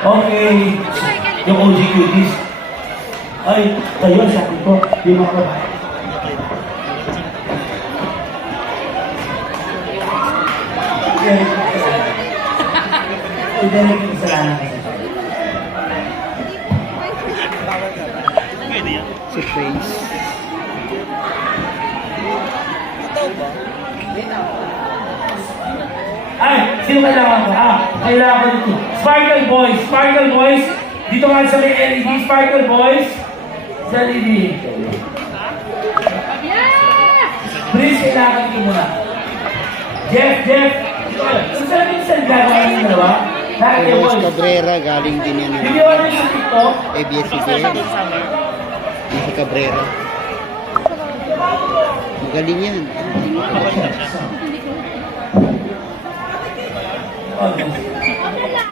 Okay. Yung OG cuties. Ay, kayo, sabi ko, yung mga babae. Hindi na yung kasalanan kasi. Si Face. Ay, sino kailangan ko? Kailangan ko dito. Sparkle Boys! Sparkle Boys! Dito nga sa may LED. Sparkle Boys! Sa LED. Please, kailangan dito muna. Jeff! Saan yung saan gagawin yung dalawa? Bakit yung Luis boys? Cabrera, galing din yan ng Hindi ako sa TikTok. ABS-CBN. Yung si Cabrera. Magaling yan. Okay.